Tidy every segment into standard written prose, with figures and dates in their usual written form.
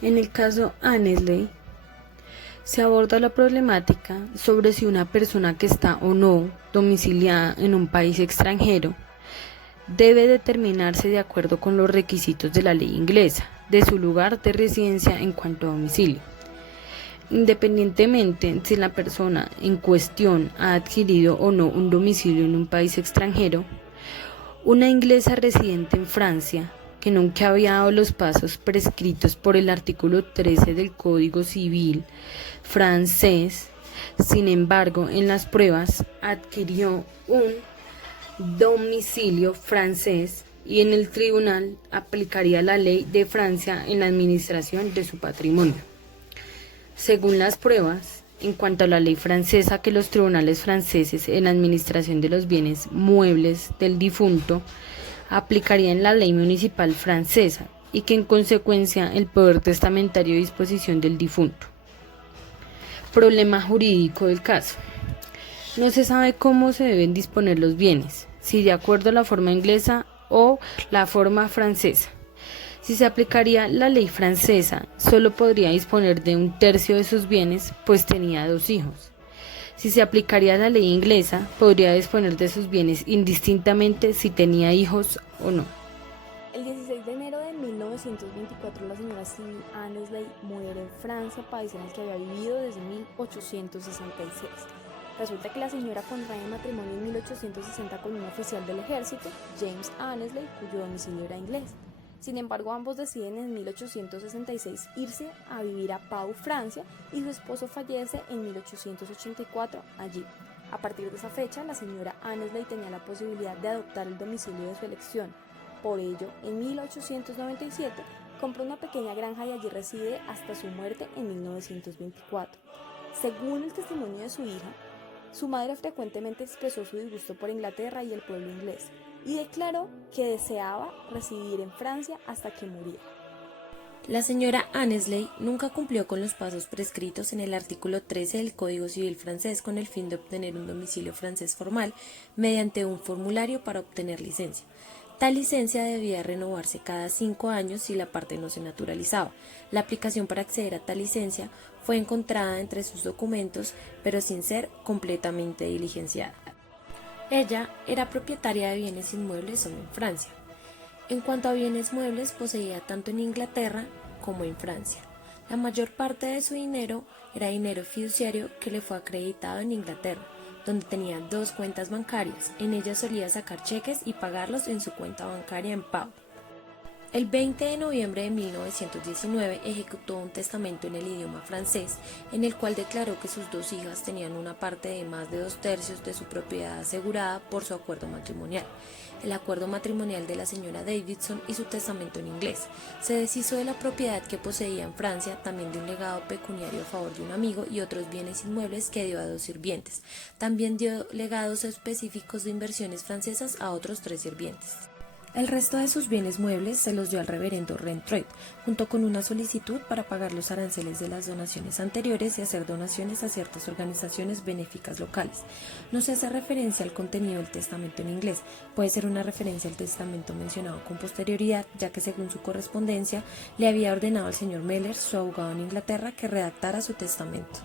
En el caso Annesley, se aborda la problemática sobre si una persona que está o no domiciliada en un país extranjero debe determinarse de acuerdo con los requisitos de la ley inglesa de su lugar de residencia en cuanto a domicilio, independientemente si la persona en cuestión ha adquirido o no un domicilio en un país extranjero. Una inglesa residente en Francia, que nunca había dado los pasos prescritos por el artículo 13 del Código Civil francés, sin embargo, en las pruebas adquirió un domicilio francés y en el tribunal aplicaría la ley de Francia en la administración de su patrimonio. Según las pruebas, en cuanto a la ley francesa, que los tribunales franceses en la administración de los bienes muebles del difunto aplicarían la ley municipal francesa y que en consecuencia el poder testamentario de disposición del difunto. Problema jurídico del caso. No se sabe cómo se deben disponer los bienes, si de acuerdo a la forma inglesa o la forma francesa. Si se aplicaría la ley francesa, solo podría disponer de un tercio de sus bienes, pues tenía 2 hijos. Si se aplicaría la ley inglesa, podría disponer de sus bienes indistintamente si tenía hijos o no. El 16 de enero de 1924, la señora Sylvie Annesley muere en Francia, país en el que había vivido desde 1866. Resulta que la señora contrae matrimonio en 1860 con un oficial del ejército, James Annesley, cuyo domicilio era inglés. Sin embargo, ambos deciden en 1866 irse a vivir a Pau, Francia, y su esposo fallece en 1884 allí. A partir de esa fecha, la señora Annesley tenía la posibilidad de adoptar el domicilio de su elección. Por ello, en 1897, compró una pequeña granja y allí reside hasta su muerte en 1924. Según el testimonio de su hija, su madre frecuentemente expresó su disgusto por Inglaterra y el pueblo inglés, y declaró que deseaba residir en Francia hasta que muriera. La señora Annesley nunca cumplió con los pasos prescritos en el artículo 13 del Código Civil francés con el fin de obtener un domicilio francés formal mediante un formulario para obtener licencia. Tal licencia debía renovarse cada 5 años si la parte no se naturalizaba. La aplicación para acceder a tal licencia fue encontrada entre sus documentos, pero sin ser completamente diligenciada. Ella era propietaria de bienes inmuebles solo en Francia. En cuanto a bienes muebles, poseía tanto en Inglaterra como en Francia. La mayor parte de su dinero era dinero fiduciario que le fue acreditado en Inglaterra, donde tenía 2 cuentas bancarias. En ellas solía sacar cheques y pagarlos en su cuenta bancaria en Pau. El 20 de noviembre de 1919 ejecutó un testamento en el idioma francés en el cual declaró que sus 2 hijas tenían una parte de más de 2/3 de su propiedad asegurada por su acuerdo matrimonial, el acuerdo matrimonial de la señora Davidson y su testamento en inglés. Se deshizo de la propiedad que poseía en Francia, también de un legado pecuniario a favor de un amigo y otros bienes inmuebles que dio a 2 sirvientes. También dio legados específicos de inversiones francesas a otros 3 sirvientes. El resto de sus bienes muebles se los dio al reverendo Rentreuil, junto con una solicitud para pagar los aranceles de las donaciones anteriores y hacer donaciones a ciertas organizaciones benéficas locales. No se hace referencia al contenido del testamento en inglés, puede ser una referencia al testamento mencionado con posterioridad, ya que según su correspondencia le había ordenado al señor Meller, su abogado en Inglaterra, que redactara su testamento.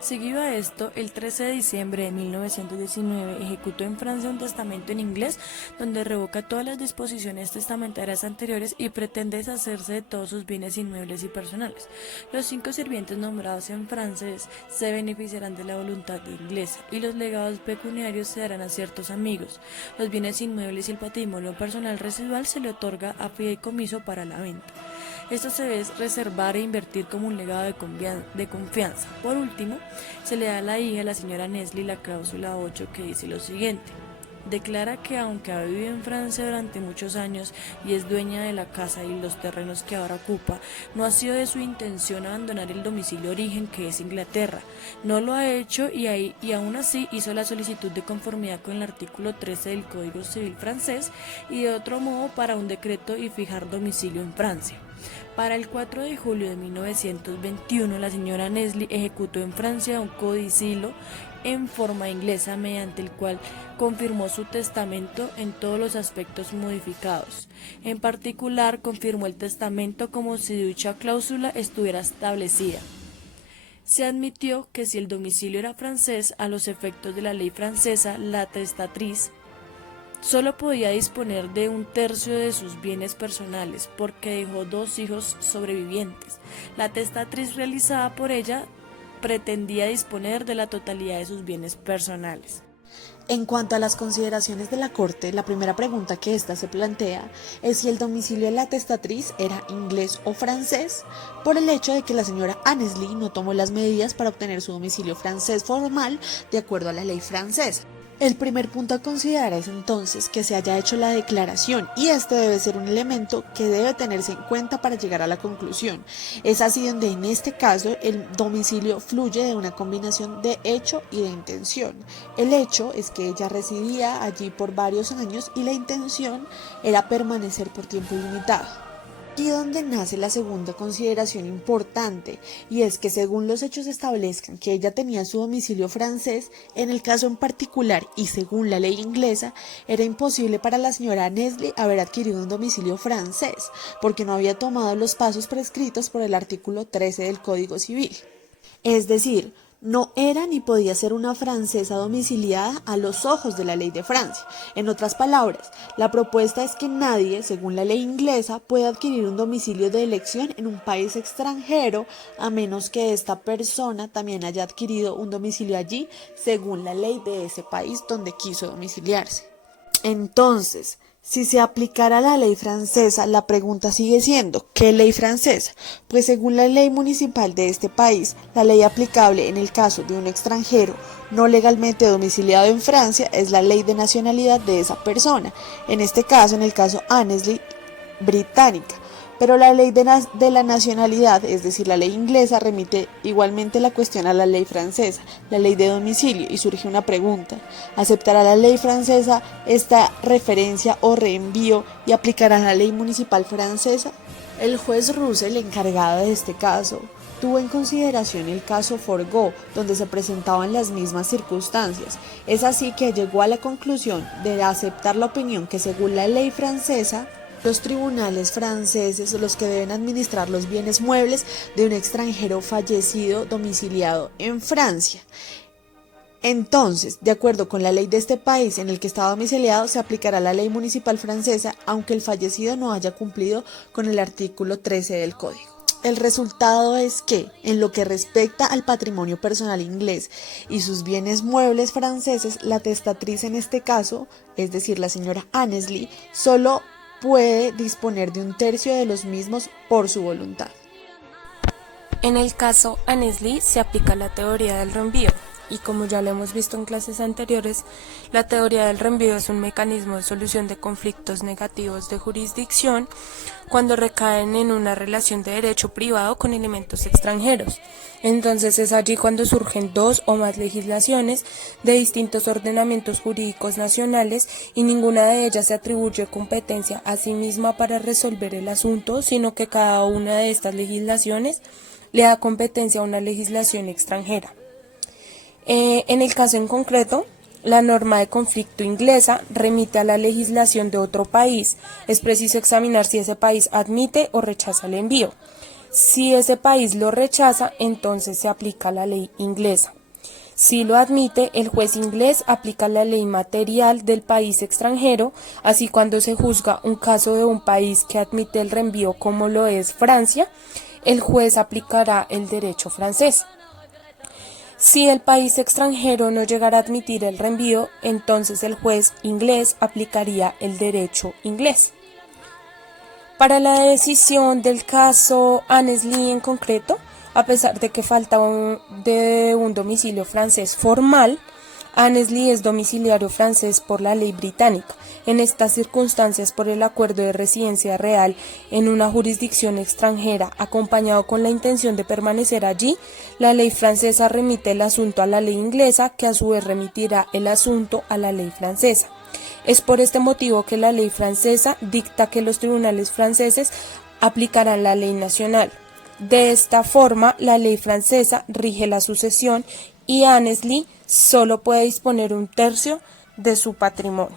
Seguido a esto, el 13 de diciembre de 1919 ejecutó en Francia un testamento en inglés donde revoca todas las disposiciones testamentarias anteriores y pretende deshacerse de todos sus bienes inmuebles y personales. Los 5 sirvientes nombrados en francés se beneficiarán de la voluntad inglesa y los legados pecuniarios se darán a ciertos amigos. Los bienes inmuebles y el patrimonio personal residual se le otorga a fideicomiso para la venta. Esto se debe reservar e invertir como un legado de confianza. Por último, se le da a la hija, la señora Annesley, la cláusula 8 que dice lo siguiente. Declara que aunque ha vivido en Francia durante muchos años y es dueña de la casa y los terrenos que ahora ocupa, no ha sido de su intención abandonar el domicilio origen que es Inglaterra. No lo ha hecho y aún así hizo la solicitud de conformidad con el artículo 13 del Código Civil francés y de otro modo para un decreto y fijar domicilio en Francia. Para el 4 de julio de 1921, la señora Annesley ejecutó en Francia un codicilo en forma inglesa, mediante el cual confirmó su testamento en todos los aspectos modificados. En particular, confirmó el testamento como si dicha cláusula estuviera establecida. Se admitió que si el domicilio era francés, a los efectos de la ley francesa, la testatriz solo podía disponer de 1/3 de sus bienes personales, porque dejó 2 hijos sobrevivientes. La testatriz realizada por ella pretendía disponer de la totalidad de sus bienes personales. En cuanto a las consideraciones de la Corte, la primera pregunta que ésta se plantea es si el domicilio de la testatriz era inglés o francés, por el hecho de que la señora Annesley no tomó las medidas para obtener su domicilio francés formal de acuerdo a la ley francesa. El primer punto a considerar es entonces que se haya hecho la declaración, y este debe ser un elemento que debe tenerse en cuenta para llegar a la conclusión. Es así donde en este caso el domicilio fluye de una combinación de hecho y de intención. El hecho es que ella residía allí por varios años y la intención era permanecer por tiempo ilimitado. Aquí donde nace la segunda consideración importante, y es que según los hechos establezcan que ella tenía su domicilio francés, en el caso en particular y según la ley inglesa, era imposible para la señora Annesley haber adquirido un domicilio francés, porque no había tomado los pasos prescritos por el artículo 13 del Código Civil. Es decir, no era ni podía ser una francesa domiciliada a los ojos de la ley de Francia. En otras palabras, la propuesta es que nadie, según la ley inglesa, pueda adquirir un domicilio de elección en un país extranjero a menos que esta persona también haya adquirido un domicilio allí según la ley de ese país donde quiso domiciliarse. Entonces, si se aplicara la ley francesa, la pregunta sigue siendo, ¿qué ley francesa? Pues según la ley municipal de este país, la ley aplicable en el caso de un extranjero no legalmente domiciliado en Francia es la ley de nacionalidad de esa persona, en este caso, en el caso Annesley, británica. Pero la ley de la nacionalidad, es decir, la ley inglesa, remite igualmente la cuestión a la ley francesa, la ley de domicilio, y surge una pregunta. ¿Aceptará la ley francesa esta referencia o reenvío y aplicará la ley municipal francesa? El juez Russell, encargado de este caso, tuvo en consideración el caso Forgot, donde se presentaban las mismas circunstancias. Es así que llegó a la conclusión de aceptar la opinión que según la ley francesa, los tribunales franceses son los que deben administrar los bienes muebles de un extranjero fallecido domiciliado en Francia. Entonces, de acuerdo con la ley de este país en el que está domiciliado, se aplicará la ley municipal francesa, aunque el fallecido no haya cumplido con el artículo 13 del Código. El resultado es que, en lo que respecta al patrimonio personal inglés y sus bienes muebles franceses, la testatriz en este caso, es decir, la señora Annesley, solo puede disponer de 1/3 de los mismos por su voluntad. En el caso Annesley se aplica la teoría del reenvío, y como ya lo hemos visto en clases anteriores, la teoría del reenvío es un mecanismo de solución de conflictos negativos de jurisdicción cuando recaen en una relación de derecho privado con elementos extranjeros. Entonces es allí cuando surgen 2 o más legislaciones de distintos ordenamientos jurídicos nacionales y ninguna de ellas se atribuye competencia a sí misma para resolver el asunto, sino que cada una de estas legislaciones le da competencia a una legislación extranjera. En el caso en concreto, la norma de conflicto inglesa remite a la legislación de otro país. Es preciso examinar si ese país admite o rechaza el envío. Si ese país lo rechaza, entonces se aplica la ley inglesa. Si lo admite, el juez inglés aplica la ley material del país extranjero. Así, cuando se juzga un caso de un país que admite el reenvío, como lo es Francia, el juez aplicará el derecho francés. Si el país extranjero no llegara a admitir el reenvío, entonces el juez inglés aplicaría el derecho inglés. Para la decisión del caso Annesley en concreto, a pesar de que falta de un domicilio francés formal, Annesley es domiciliario francés por la ley británica. En estas circunstancias, por el acuerdo de residencia real en una jurisdicción extranjera, acompañado con la intención de permanecer allí, la ley francesa remite el asunto a la ley inglesa, que a su vez remitirá el asunto a la ley francesa. Es por este motivo que la ley francesa dicta que los tribunales franceses aplicarán la ley nacional. De esta forma, la ley francesa rige la sucesión y Annesley solo puede disponer un tercio de su patrimonio.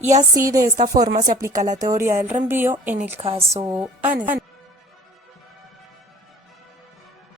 Y así, de esta forma, se aplica la teoría del reenvío en el caso Annesley.